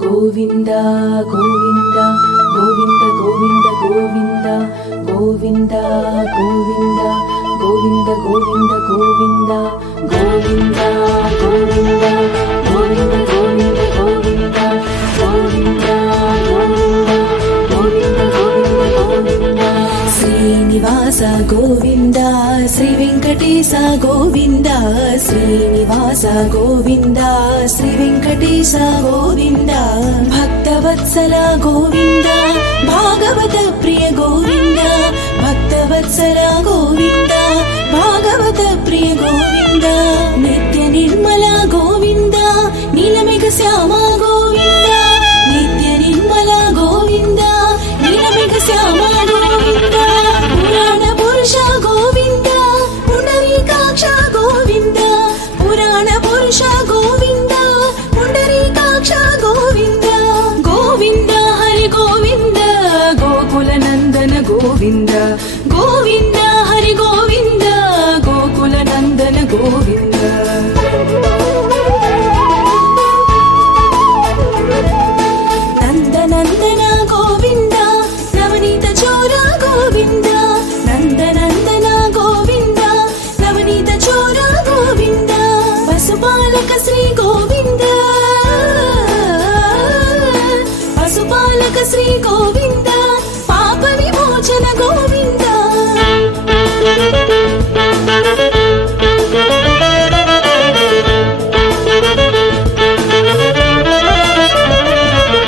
గోవింద గోవింద గోవింద గోవింద గోవింద గోవింద గోవింద గోవింద గోవింద గోవింద గోవింద గోవింద గోవింద గోవింద గోవింద గోవింద గోవింద గోవింద గోవింద శ్రీనివాస గోవింద శ్రీ వెంకటేశ గోవింద శ్రీనివాస గోవింద శ్రీ వెంకటేశ గోవింద భక్తవత్సల గోవింద భాగవత ప్రియ గోవింద భక్తవత్సల గోవింద భాగవత ప్రియ గోవింద నిత్య నిర్మల గోవింద నీలమేఘ శ్యామ గోవింద నిత్య నిర్మల గోవింద నీలమేఘ శ్యామ గోవింద పురాణ పురుష గోవింద పుండరీకాక్ష గోవింద పురాణ పురుష గోవింద పుండరీకాక్ష గోవింద గోవింద హరి గోవింద గోకుల నందన గోవింద గోవింద హరి గోవింద గోకుల నందన గోవింద